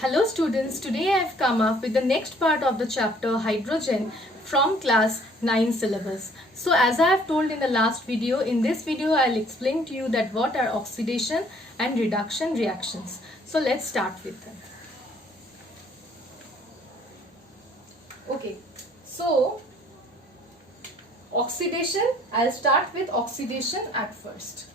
Hello students, today I have come up with the next part of the chapter hydrogen from class 9 syllabus. So as I have told in the last video, in this video I will explain to you that what are oxidation and reduction reactions. So let's start with them. Okay, so oxidation, I'll start with oxidation at first.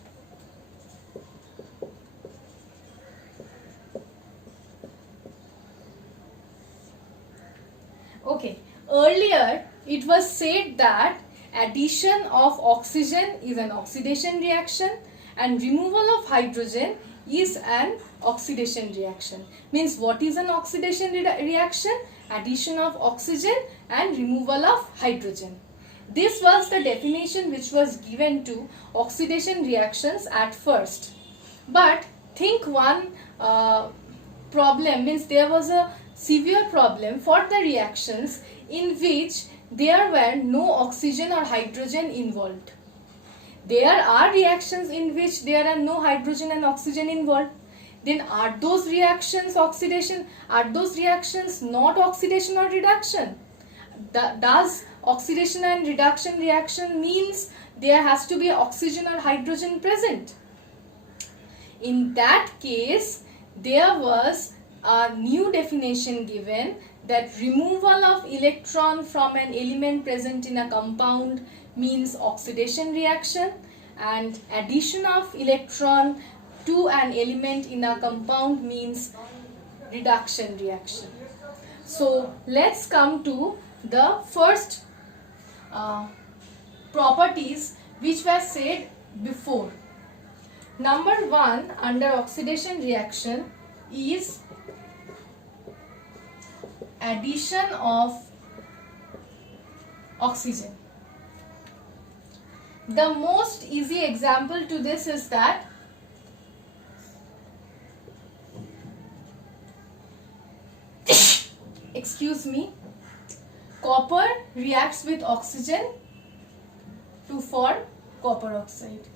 Okay, earlier it was said that addition of oxygen is an oxidation reaction and removal of hydrogen is an oxidation reaction. Means what is an oxidation reaction? Addition of oxygen and removal of hydrogen. This was the definition which was given to oxidation reactions at first. But think one problem, means there was a severe problem for the reactions in which there were no oxygen or hydrogen involved. There are reactions in which there are no hydrogen and oxygen involved. Then are those reactions oxidation? Are those reactions not oxidation or reduction? Does oxidation and reduction reaction means there has to be oxygen or hydrogen present? In that case, there was a new definition given that removal of electron from an element present in a compound means oxidation reaction and addition of electron to an element in a compound means reduction reaction. So let's come to the first properties which were said before. Number 1 under oxidation reaction is addition of oxygen. The most easy example to this is that excuse me, copper reacts with oxygen to form copper oxide.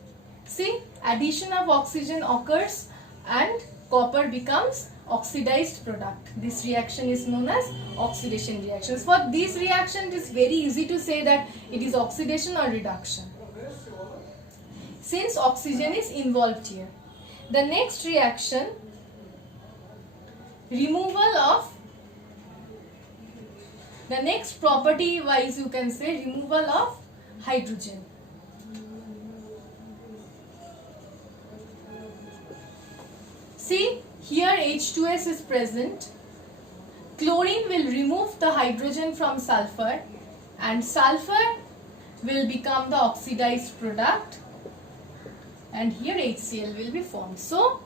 See, addition of oxygen occurs and copper becomes oxidized product. This reaction is known as oxidation reactions. For this reaction, it is very easy to say that it is oxidation or reduction, since oxygen is involved here. The next reaction, removal of, the next property wise you can say removal of hydrogen. See, here H2S is present. Chlorine will remove the hydrogen from sulfur and sulfur will become the oxidized product and here HCl will be formed. So,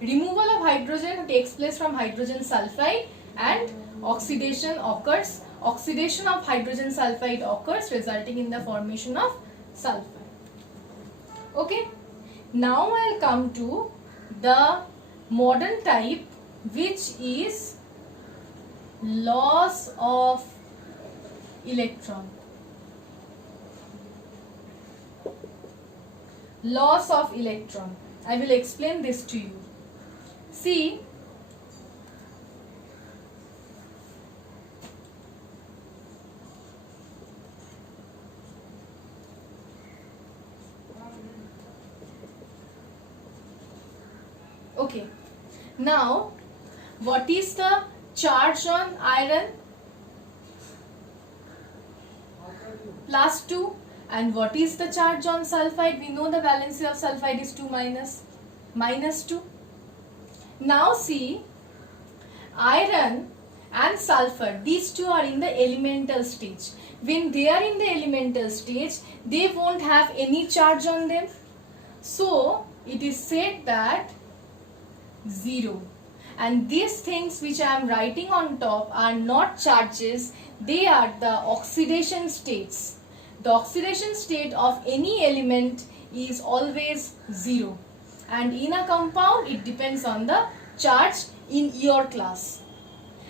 removal of hydrogen takes place from hydrogen sulfide and oxidation occurs. Oxidation of hydrogen sulfide occurs resulting in the formation of sulfur. Okay. Now I will come to the modern type, which is loss of electron. Loss of electron. I will explain this to you. See, okay. Now, what is the charge on iron? +2. And what is the charge on sulfide? We know the valency of sulfide is 2 minus -2. Now see, iron and sulfur, these two are in the elemental stage. When they are in the elemental stage, they won't have any charge on them. So, it is said that 0. And these things which I am writing on top are not charges, they are the oxidation states. The oxidation state of any element is always 0. And in a compound, it depends on the charge in your class.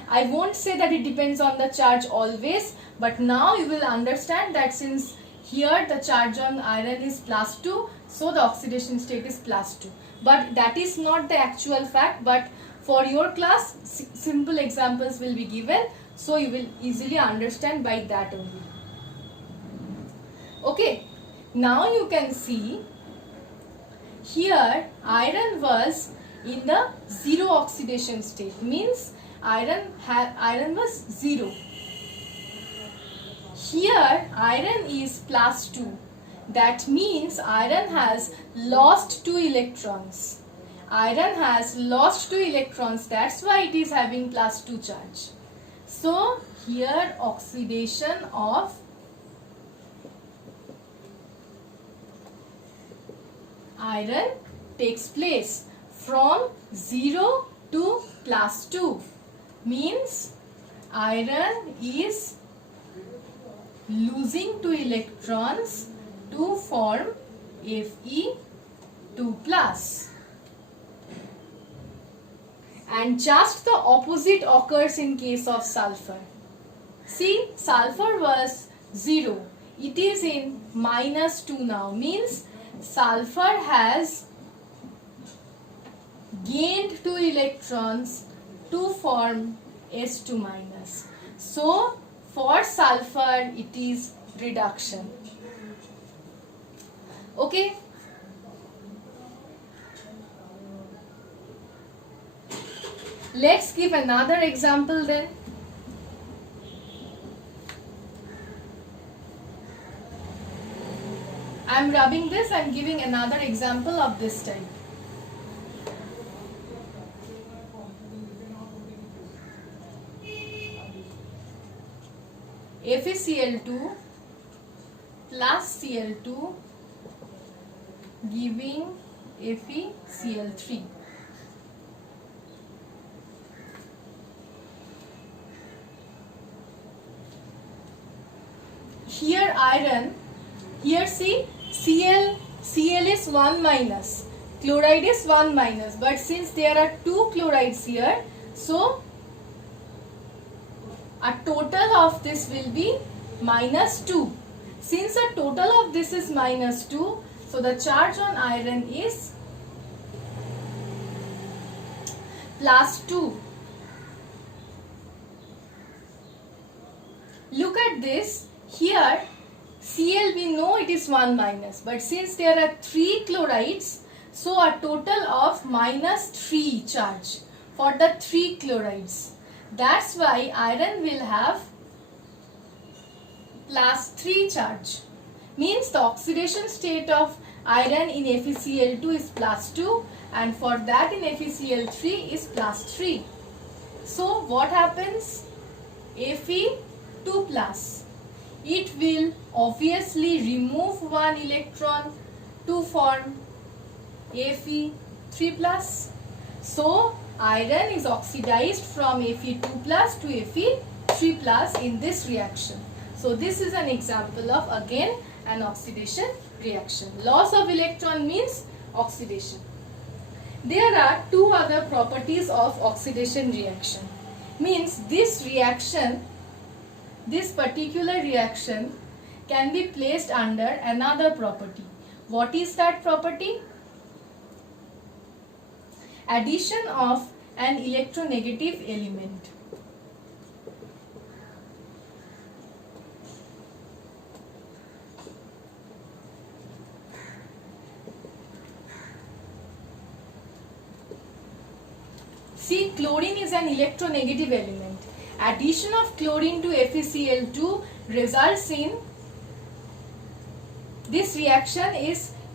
I won't say that it depends on the charge always, but now you will understand that since here the charge on iron is +2, so the oxidation state is +2. but that is not the actual fact, but for your class simple examples will be given, so you will easily understand by that only. Okay, now you can see here iron was in the zero oxidation state, means iron was 0. Here iron is +2, that means iron has lost 2 electrons. Iron has lost 2 electrons, that's why it is having +2 charge. So here oxidation of iron takes place from 0 to +2, means iron is losing 2 electrons to form Fe2+. And just the opposite occurs in case of sulfur. See, sulfur was 0. It is in -2 now, means sulfur has gained 2 electrons to form S2-. So for sulfur it is reduction. Okay. Let's give another example then. I am rubbing this, I am giving another example of this type. FeCl2 plus Cl2 giving FeCl3. Here iron, here see Cl is 1-, chloride is 1-, but since there are 2 chlorides here, so a total of this will be -2. Since a total of this is -2, so the charge on iron is +2. Look at this. Here Cl, we know it is 1-, but since there are 3 chlorides, so a total of -3 charge for the 3 chlorides. That's why iron will have +3 charge. Means the oxidation state of iron in FeCl2 is +2, and for that in FeCl3 is +3. So what happens? Fe2+. It will obviously remove 1 electron to form Fe3+. So iron is oxidized from Fe2+ to Fe3+ in this reaction. So this is an example of again an oxidation reaction. Loss of electron means oxidation. There are 2 other properties of oxidation reaction. Means this reaction, this particular reaction can be placed under another property. What is that property? Addition of an electronegative element. See, chlorine is an electronegative element. Addition of chlorine to FeCl2 results in this reaction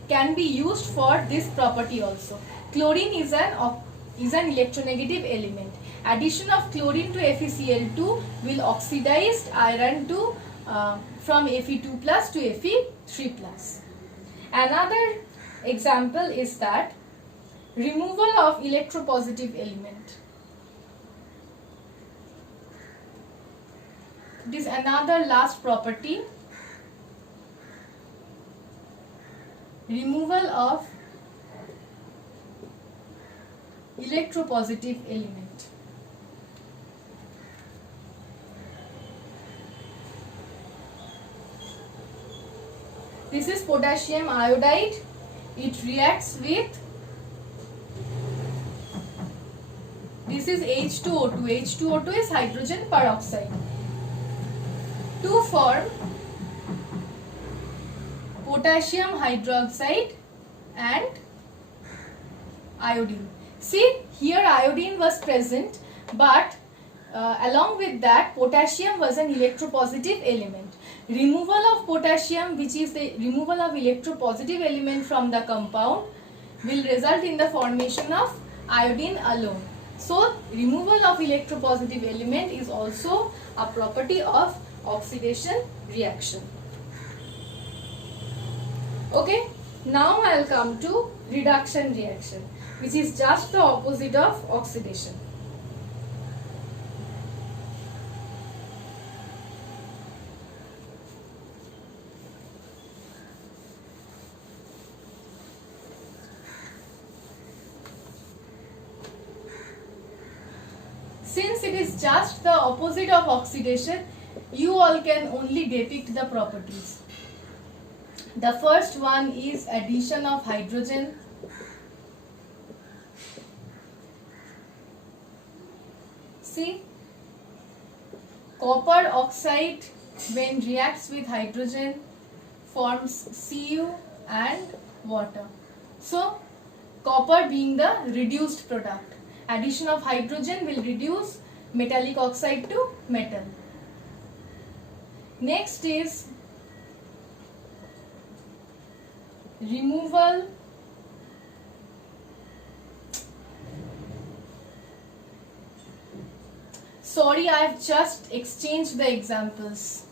can be used for this property also. Chlorine is an electronegative element. Addition of chlorine to FeCl2 will oxidize iron to from Fe2+ to Fe3+. Another example is that removal of electropositive element. It is another last property. Removal of electropositive element. This is potassium iodide. It reacts with this is H2O2. H2O2 is hydrogen peroxide. To form potassium hydroxide and iodine. See, here iodine was present, but along with that potassium was an electropositive element. Removal of potassium, which is the removal of electropositive element from the compound, will result in the formation of iodine alone. So removal of electropositive element is also a property of oxidation reaction. Okay, now I'll come to reduction reaction, which is just the opposite of oxidation. Since it is just the opposite of oxidation, you all can only depict the properties. The first one is addition of hydrogen. See, copper oxide when reacts with hydrogen forms Cu and water. So, copper being the reduced product. Addition of hydrogen will reduce metallic oxide to metal. Next is removal sorry, I have just exchanged the examples.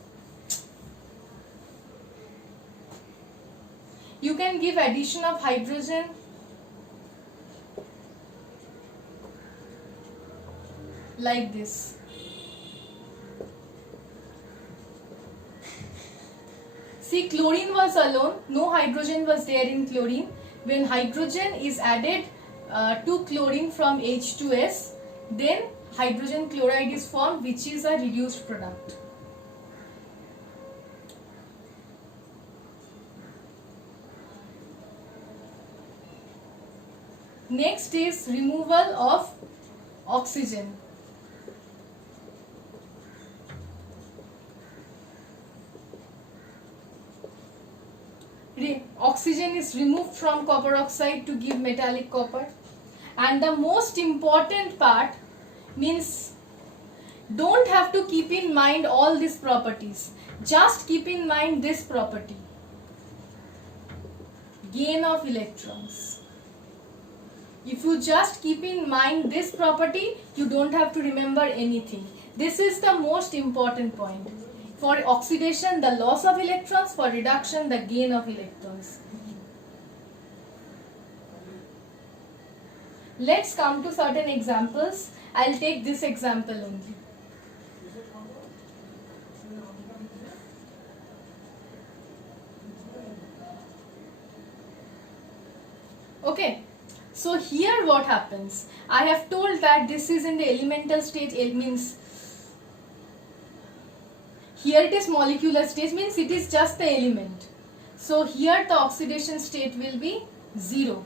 You can give addition of hydrogen like this. See, chlorine was alone, no hydrogen was there in chlorine. When hydrogen is added to chlorine from H2S, then hydrogen chloride is formed, which is a reduced product. Next is removal of oxygen. Oxygen is removed from copper oxide to give metallic copper. And the most important part means don't have to keep in mind all these properties. Just keep in mind this property. Gain of electrons. If you just keep in mind this property, you don't have to remember anything. This is the most important point. For oxidation, the loss of electrons. For reduction, the gain of electrons. Let's come to certain examples. I'll take this example only. Okay. So here what happens? I have told that this is in the elemental stage. It means here it is molecular stage, means it is just the element. So here the oxidation state will be 0.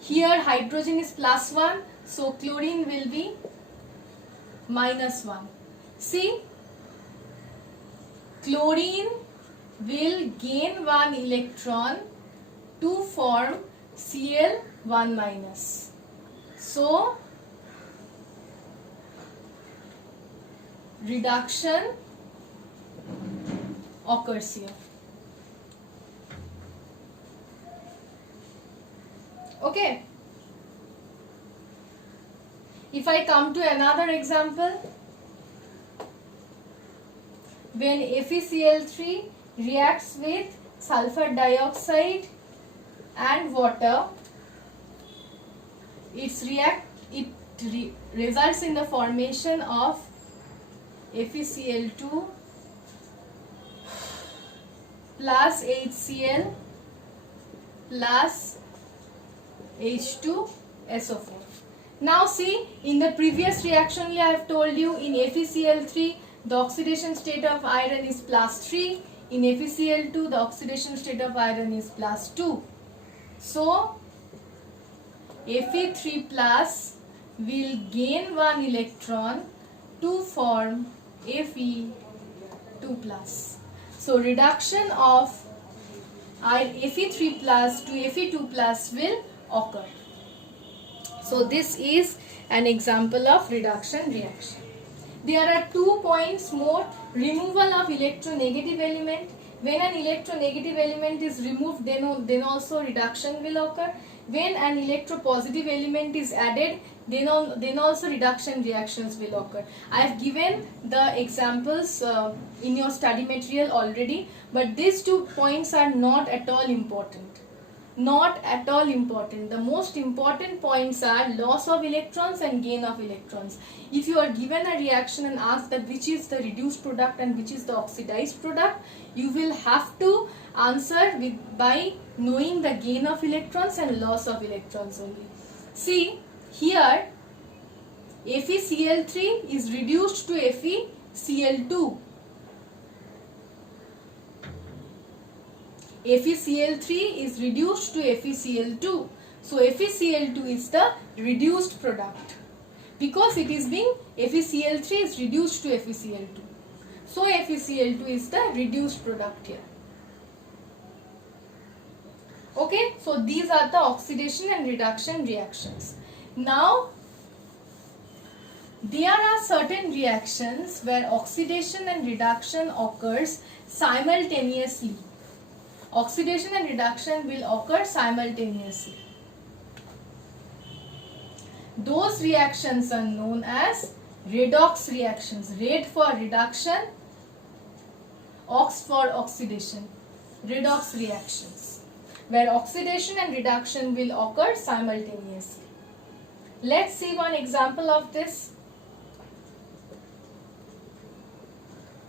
Here hydrogen is +1, so chlorine will be -1. See, chlorine will gain 1 electron to form Cl1-. So reduction occurs here. Okay. If I come to another example, when FeCl3 reacts with sulfur dioxide and water, it results in the formation of FeCl2 plus HCl plus H2SO4. Now see, in the previous reaction I have told you, in FeCl3 the oxidation state of iron is +3, in FeCl2 the oxidation state of iron is +2. So Fe3 plus will gain one electron to form Fe2 plus. So reduction of Fe3 plus to Fe2 plus will occur. So this is an example of reduction reaction. There are 2 points more. Removal of electronegative element. When an electronegative element is removed, then also reduction will occur. When an electropositive element is added, then also reduction reactions will occur. I have given the examples in your study material already, but these 2 points are not at all important. Not at all important. The most important points are loss of electrons and gain of electrons. If you are given a reaction and asked that which is the reduced product and which is the oxidized product, you will have to answer by knowing the gain of electrons and loss of electrons only. See here, FeCl3 is reduced to FeCl2. FeCl3 is reduced to FeCl2. So FeCl2 is the reduced product because it is being FeCl3 is reduced to FeCl2. So FeCl2 is the reduced product here. Okay, so these are the oxidation and reduction reactions. Now there are certain reactions where oxidation and reduction occurs simultaneously. Oxidation and reduction will occur simultaneously. Those reactions are known as redox reactions. Red for reduction, ox for oxidation. Redox reactions, where oxidation and reduction will occur simultaneously. Let's see one example of this.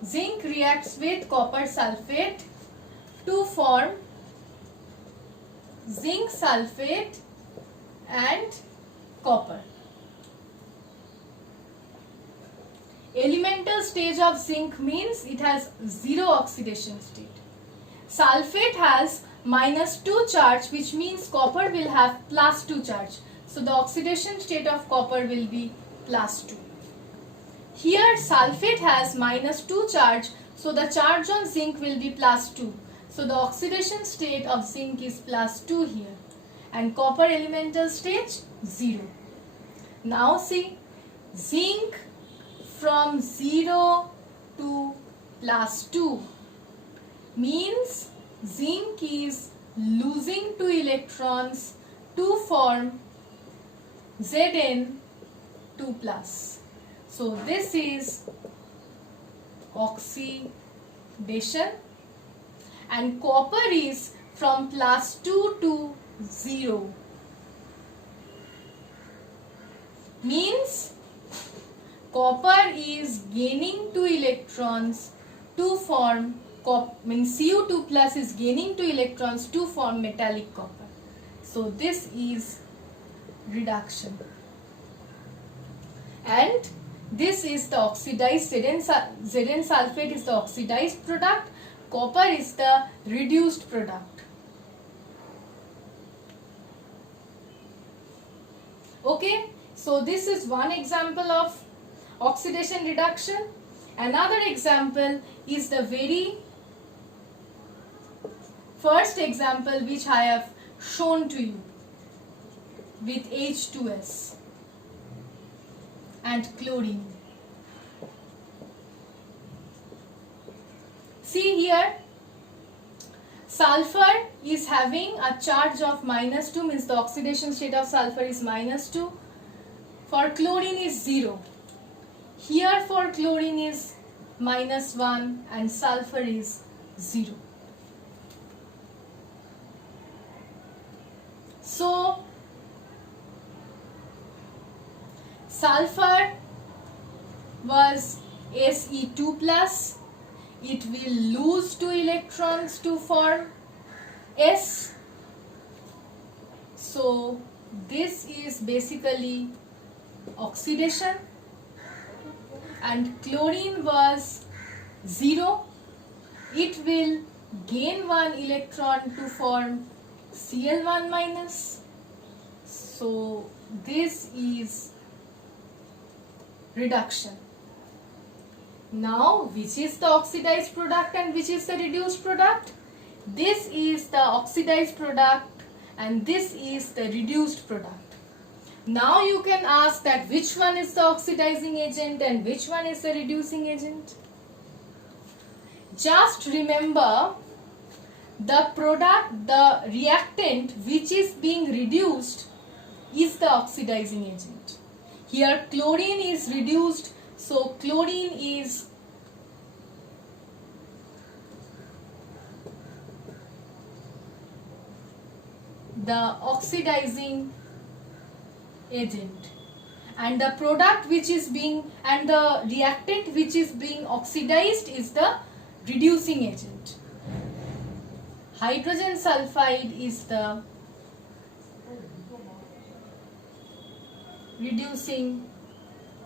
Zinc reacts with copper sulfate to form zinc sulfate and copper. Elemental stage of zinc means it has 0 oxidation state. Sulfate has -2 charge, which means copper will have +2 charge. So the oxidation state of copper will be +2. Here sulfate has -2 charge, so the charge on zinc will be +2. So the oxidation state of zinc is +2 here, and copper elemental stage 0. Now see, zinc from 0 to +2 means zinc is losing 2 electrons to form Zn2 plus. So this is oxidation, and copper is from +2 to 0. Means copper is gaining 2 electrons to form Cu2 plus is gaining 2 electrons to form metallic copper. So this is reduction. And this is the oxidized Zn sulfate is the oxidized product. Copper is the reduced product. Okay, so this is one example of oxidation reduction. Another example is the very first example which I have shown to you with H2S and chlorine. See here, sulfur is having a charge of -2, means the oxidation state of sulfur is -2. For chlorine is 0. Here for chlorine is -1 and sulfur is 0. So sulfur was Se2 plus. It will lose 2 electrons to form S. So this is basically oxidation, and chlorine was 0. It will gain 1 electron to form Cl1 minus. So this is reduction. Now, which is the oxidized product and which is the reduced product? This is the oxidized product and this is the reduced product. Now you can ask that which one is the oxidizing agent and which one is the reducing agent. Just remember, the product, the reactant which is being reduced is the oxidizing agent. Here chlorine is reduced, so chlorine is the oxidizing agent, and the product which is being, and the reactant which is being oxidized is the reducing agent. Hydrogen sulfide is the reducing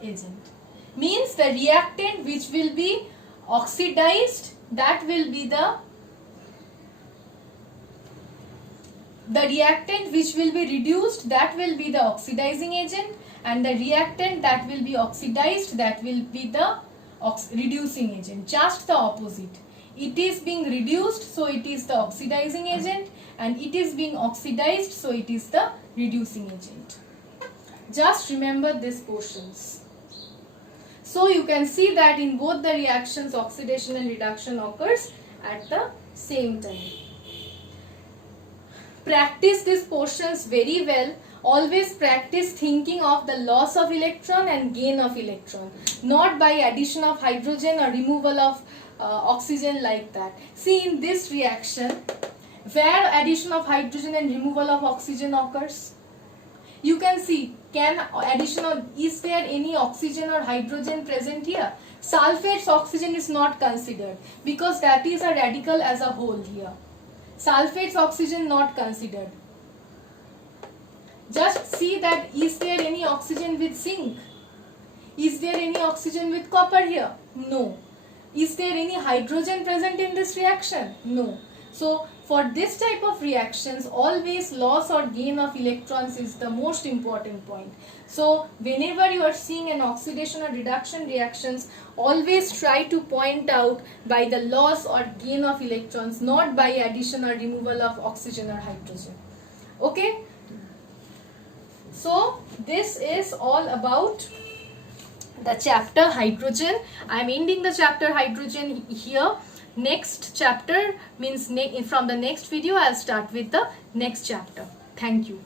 agent. Means the reactant which will be oxidized, that will be the reactant which will be reduced, that will be the oxidizing agent, and the reactant that will be oxidized, that will be the reducing agent. Just the opposite. It is being reduced, so it is the oxidizing agent, and it is being oxidized, so it is the reducing agent. Just remember these portions. So you can see that in both the reactions, oxidation and reduction occurs at the same time. Practice these portions very well. Always practice thinking of the loss of electron and gain of electron, not by addition of hydrogen or removal of oxygen like that. See, in this reaction, where addition of hydrogen and removal of oxygen occurs, you can see, is there any oxygen or hydrogen present here? Sulfate's oxygen is not considered because that is a radical as a whole here. Sulfate's oxygen not considered. Just see that, is there any oxygen with zinc? Is there any oxygen with copper here? No. Is there any hydrogen present in this reaction? No. So, for this type of reactions, always loss or gain of electrons is the most important point. So, whenever you are seeing an oxidation or reduction reactions, always try to point out by the loss or gain of electrons, not by addition or removal of oxygen or hydrogen. Okay? So, this is all about the chapter hydrogen. I am ending the chapter hydrogen here. Next chapter means from the next video I will start with the next chapter. Thank you.